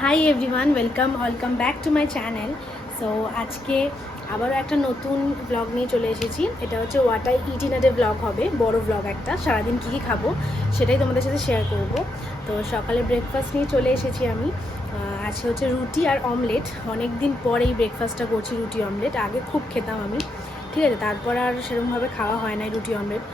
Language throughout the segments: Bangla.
Hi everyone, welcome back to my channel. So আজকে আবারও একটা নতুন ব্লগ নিয়ে চলে এসেছি। এটা হচ্ছে what I it in a day blog হবে, বড় ব্লগ একটা। সারাদিন কী কী খাবো সেটাই তোমাদের সাথে শেয়ার করব। তো সকালে ব্রেকফাস্ট নিয়ে চলে এসেছি আমি। আজকে হচ্ছে রুটি আর অমলেট। অনেক দিন পর এই ব্রেকফাস্টটা করছি, রুটি অমলেট। আগে খুব খেতাম আমি, ঠিক আছে, তারপর আর সেরকমভাবে খাওয়া হয় না রুটি অমলেট।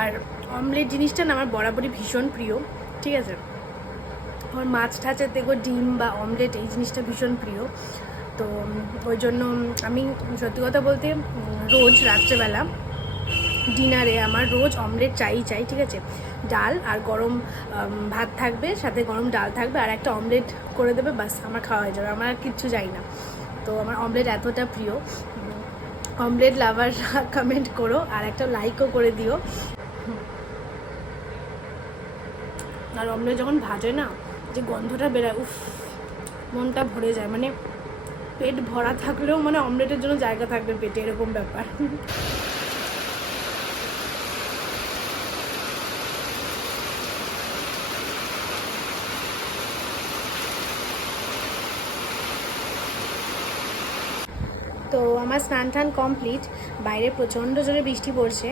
আর অমলেট জিনিসটা না আমার বরাবরই ভীষণ প্রিয়, ঠিক আছে। আমার মাছ ঠাচের থেকে ডিম বা অমলেট এই জিনিসটা ভীষণ প্রিয়। তো ওই জন্য আমি সত্যি কথা বলতে রোজ রাত্রেবেলা ডিনারে আমার রোজ অমলেট চাই, ঠিক আছে। ডাল আর গরম ভাত থাকবে, সাথে গরম ডাল থাকবে, আর একটা অমলেট করে দেবে, বাস আমার খাওয়া হয়ে যাবে। আমার আর কিচ্ছু চাই না। তো আমার অমলেট এতটা প্রিয়। অমলেট লাভাররা কমেন্ট করো আর একটা লাইকও করে দিও। আর অমলেট যখন ভাজে না, যে গন্ধটা বেরোয়, উফ, মনটা ভরে যায়। মানে পেট ভরা থাকলেও মানে অমলেটের জন্য জায়গা থাকবে পেটে, এরকম ব্যাপার। তো আমার স্নান টান কমপ্লিট। বাইরে প্রচণ্ড জোরে বৃষ্টি পড়ছে,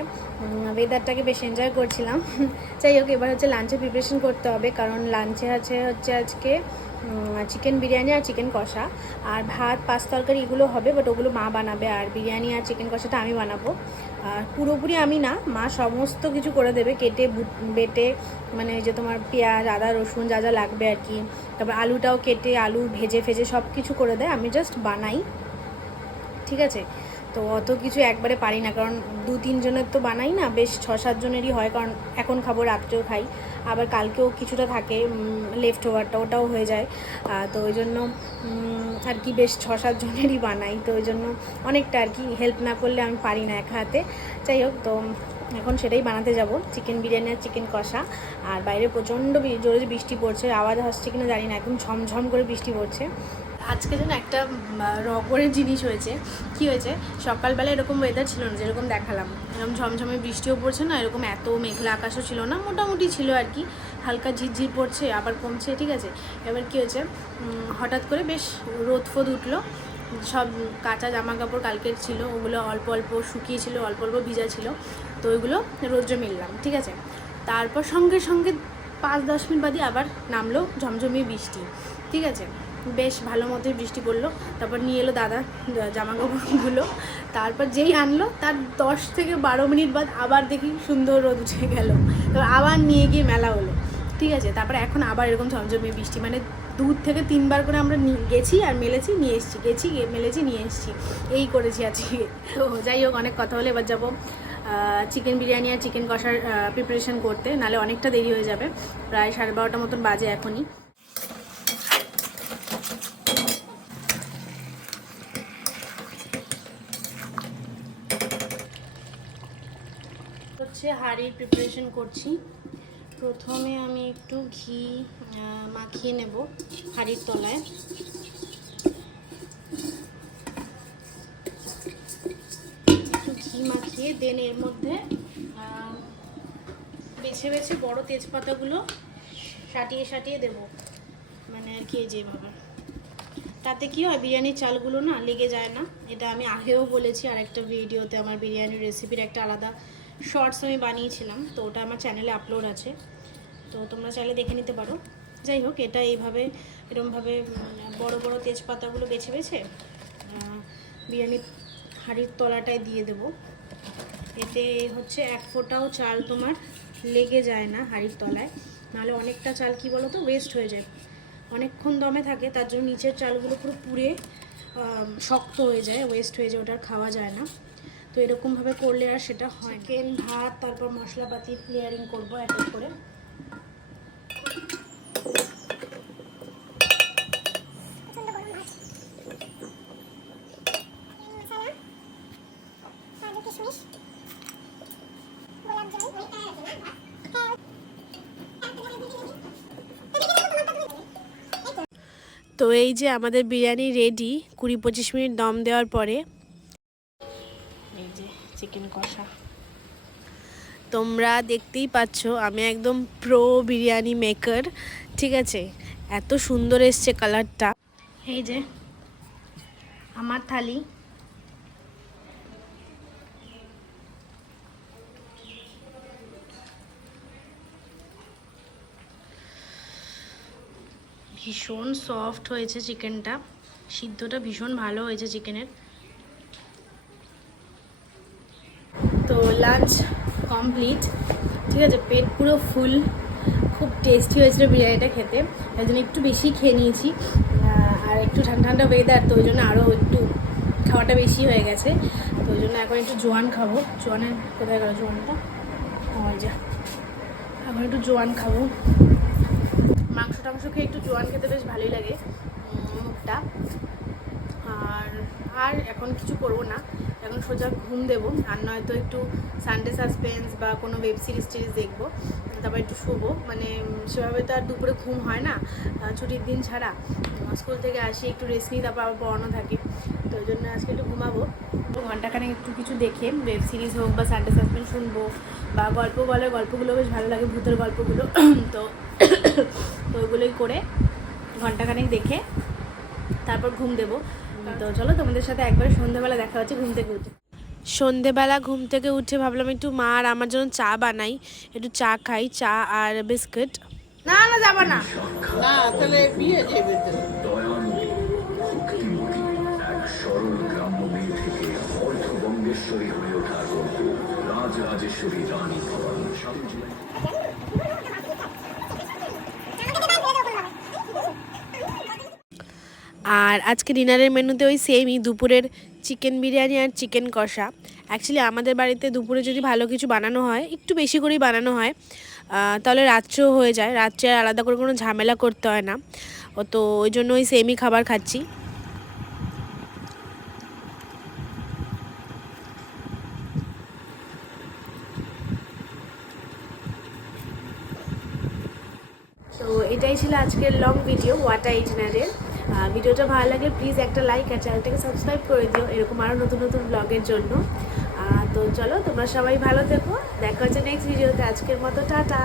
ওয়েদারটাকে বেশ এনজয় করছিলাম। যাই হোক, এবার হচ্ছে লাঞ্চে প্রিপারেশন করতে হবে, কারণ লাঞ্চে হচ্ছে আজকে চিকেন বিরিয়ানি আর চিকেন কষা। আর ভাত, পাঁচ তরকারি এগুলো হবে, বাট ওগুলো মা বানাবে। আর বিরিয়ানি আর চিকেন কষাটা আমি বানাবো। আর পুরোপুরি আমি না, মা সমস্ত কিছু করে দেবে, কেটে বেটে, মানে যে তোমার পেঁয়াজ, আদা, রসুন যা যা লাগবে আর কি। তারপর আলুটাও কেটে, আলু ভেজে ফেজে সব কিছু করে দেয়, আমি জাস্ট বানাই, ঠিক আছে। তো অত কিছু একবারে পারি না, কারণ 2-3 জনের তো বানাই না, বেশ 6-7 জনেরই হয়, কারণ এখন খাবো, রাত্রেও খাই, আবার কালকেও কিছুটা থাকে লেফট ওভারটা, ওটাও হয়ে যায়। তো ওই জন্য আর কি বেশ 6-7 জনেরই বানাই। তো ওই জন্য অনেকটা আর কি হেল্প না করলে আমি পারি না এক হাতে। যাই হোক, তো এখন সেটাই বানাতে যাব, চিকেন বিরিয়ানি আর চিকেন কষা। আর বাইরে প্রচণ্ড জোরে বৃষ্টি পড়ছে, আওয়াজ আসছে কিনা জানি না, একদম ঝমঝম করে বৃষ্টি পড়ছে। আজকে যেন একটা রকমের জিনিস হয়েছে। কি হয়েছে, সকালবেলা এরকম ওয়েদার ছিল না, যেরকম দেখালাম, এরকম ঝমঝমে বৃষ্টিও পড়ছে না, এরকম এত মেঘলা আকাশও ছিল না, মোটামুটি ছিল আর কি, হালকা ঝিরঝির পড়ছে আবার কমছে, ঠিক আছে। এবার কি হয়েছে, হঠাৎ করে বেশ রোদ ফোদ উঠলো। সব কাঁচা জামা কাপড় কালকের ছিল, ওগুলো অল্প অল্প শুকিয়েছিল, অল্প অল্প ভিজা ছিল, তো ওইগুলো রোদ্রে মিললাম, ঠিক আছে। তারপর সঙ্গে সঙ্গে 5-10 মিনিট বাদে আবার নামলো ঝমঝমিয়ে বৃষ্টি, ঠিক আছে। বেশ ভালো মতোই বৃষ্টি পড়লো। তারপর নিয়ে এলো দাদা জামা কাপড়গুলো। তারপর যেই আনলো তার 10 থেকে 12 মিনিট বাদ আবার দেখি সুন্দর রোদ উঠে গেল। তারপর আবার নিয়ে গিয়ে মেলা হলো, ঠিক আছে। তারপরে এখন আবার এরকম ঝমঝমিয়ে বৃষ্টি, মানে 2 থেকে 3বার করে আমরা গেছি আর মেলেছি, নিয়ে এসেছি, গেছি মেলেছি, নিয়ে এসেছি, এই করেছি আজকে। তো যাই হোক, অনেক কথা হলে এবার যাবো চিকেন বিরিয়ানি আর চিকেন কষার প্রিপারেশন করতে, নাহলে অনেকটা দেরি হয়ে যাবে। প্রায় 12:30 মতন বাজে এখনই। হচ্ছে হাঁড়ির প্রিপারেশন করছি। প্রথমে আমি একটু ঘি মাখিয়ে নেব হাঁড়ির তলায়। একটু ঘি মাখিয়ে দেন এর মধ্যে বেছে বেছে বড় তেজপাতাগুলো সাটিয়ে সাটিয়ে দেবো, মানে আর কি যেভাবে। তাতে কি হয়, বিরিয়ানির চালগুলো না লেগে যায় না। এটা আমি আগেও বলেছি, আর একটা ভিডিওতে আমার বিরিয়ানির রেসিপির একটা আলাদা শর্টস আমি বানিয়েছিলাম, তো ওটা আমার চ্যানেলে আপলোড আছে, তো তোমরা চাইলে দেখে নিতে পারো। যাই হোক, এটা এইভাবে এরকমভাবে বড় বড় তেজপাতাগুলো বেছে বেছে বিরিয়ানির হাঁড়ির তলাটায় দিয়ে দেবো। এতে হচ্ছে এক ফোঁটাও চাল তোমার লেগে যায় না হাঁড়ির তলায়, নাহলে অনেকটা চাল কি বলো তো ওয়েস্ট হয়ে যায়, অনেকক্ষণ দমে থাকে, তার জন্য নিচের চালগুলো পুরো পুড়ে শক্ত হয়ে যায়, ওয়েস্ট হয়ে যায়, ওটা খাওয়া যায় না। তো এরকমভাবে করলে আর সেটা হয়। চিকেন, ভাত, তারপর মশলাপাতি লেয়ারিং করবো এক এক করে। তো এই যে আমাদের বিরিয়ানি রেডি 20-25 মিনিট দম দেওয়ার পরে। এই যে চিকেন কষা, তোমরা দেখতেই পাচ্ছ আমি একদম প্রো বিরিয়ানি মেকার, ঠিক আছে। এত সুন্দর এসছে কালারটা। এই যে আমার থালি, ভীষণ সফট হয়েছে চিকেনটা, সিদ্ধটা ভীষণ ভালো হয়েছে চিকেনের। তো লাঞ্চ কমপ্লিট, ঠিক আছে, পেট পুরো ফুল, খুব টেস্টি হয়েছিল বিরিয়ানিটা খেতে, তাই জন্য একটু বেশি খেয়ে নিয়েছি। আর একটু ঠান্ডা ঠান্ডা ওয়েদার, তো ওই জন্য আরও একটু খাওয়াটা বেশি হয়ে গেছে। তো ওই জন্য এখন একটু জোয়ান খাবো। জোয়ানের কোথায় গেল জোয়ানটা? ওই যে এখন একটু জোয়ান খাবো। মাংস টাংস খেয়ে একটু জোয়ান খেতে বেশ ভালোই লাগে মুখটা। আর এখন কিছু করবো না, এখন সোজা ঘুম দেবো, আর নয়তো একটু সানডে সাসপেন্স বা কোনো ওয়েব সিরিজ টিরিজ দেখবো, তারপর একটু শোবো। মানে সেভাবে তো আর দুপুরে ঘুম হয় না ছুটির দিন ছাড়া। স্কুল থেকে আসি একটু রেস্ট নিই, তারপর আবার পড়ানো থাকে, তো ওই জন্য আজকে একটু ঘুমাবো। তো ঘন্টাখানেক একটু কিছু দেখে ওয়েব সিরিজ হোক বা সানডে সাসপেন্স শুনবো, বা গল্প বলে, গল্পগুলো বেশ ভালো লাগে, ভূতের গল্পগুলো। তো ওইগুলোই করে ঘন্টাখানেক দেখে তারপর ঘুম দেবো। তো চলো তোমাদের সাথে একবারে সন্ধ্যেবেলা দেখা হচ্ছে ঘুম থেকে উঠে। সন্ধ্যেবেলা ঘুম থেকে উঠে ভাবলাম একটু মা আর আমার জন্য চা বানাই, একটু চা খাই, চা আর বিস্কুট। না না যাবা না, না তাহলে বিয়ে যাবে তো। সরল গ্রাম্য মেয়ে থেকে অর্ধবঙ্গেশ্বরী হয়ে ওঠার গল্প রাজরাজেশ্বরী রানী ভবন। আর আজকে ডিনারের মেনুতে ওই সেমই, দুপুরের চিকেন বিরিয়ানি আর চিকেন কষা। অ্যাকচুয়ালি আমাদের বাড়িতে দুপুরে যদি ভালো কিছু বানানো হয়, একটু বেশি করেই বানানো হয়, তাহলে রাত্রেও হয়ে যায়, রাত্রে আর আলাদা করে কোনো ঝামেলা করতে হয় না। তো ওই জন্য ওই সেমই খাবার খাচ্ছি। তো এটাই ছিল আজকের লং ভিডিও ওয়াটার ইটিনারের। ভিডিওটা ভালো লাগে প্লিজ একটা লাইক আর চ্যানেলটাকে সাবস্ক্রাইব করে দিও এরকম আরও নতুন নতুন ব্লগের জন্য। তো চলো তোমরা সবাই ভালো থেকো, দেখা হচ্ছে নেক্সট ভিডিওতে। আজকের মতো টাটা।